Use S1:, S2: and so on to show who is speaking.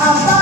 S1: Abraço.